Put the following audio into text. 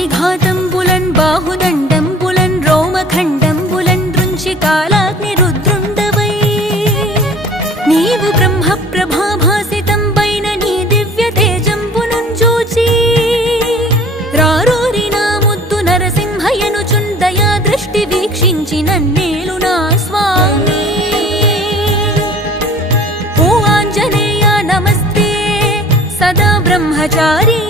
విఘాతంబులన్ బాహుదండంబులన్ రోమఖండంబులన్ దృంచి కాలాగ్ని రుద్రుండవై నీవు బ్రహ్మ ప్రభాభాసితంబైన నీ దివ్య తేజంబునున్ చూచి రారోరి నా ముద్దు నరసింహయనుచున్ దయా దృష్టి వీక్షించి నన్నేలు నా స్వామి. ఓ ఆంజనేయ నమస్తే సదా బ్రహ్మచారి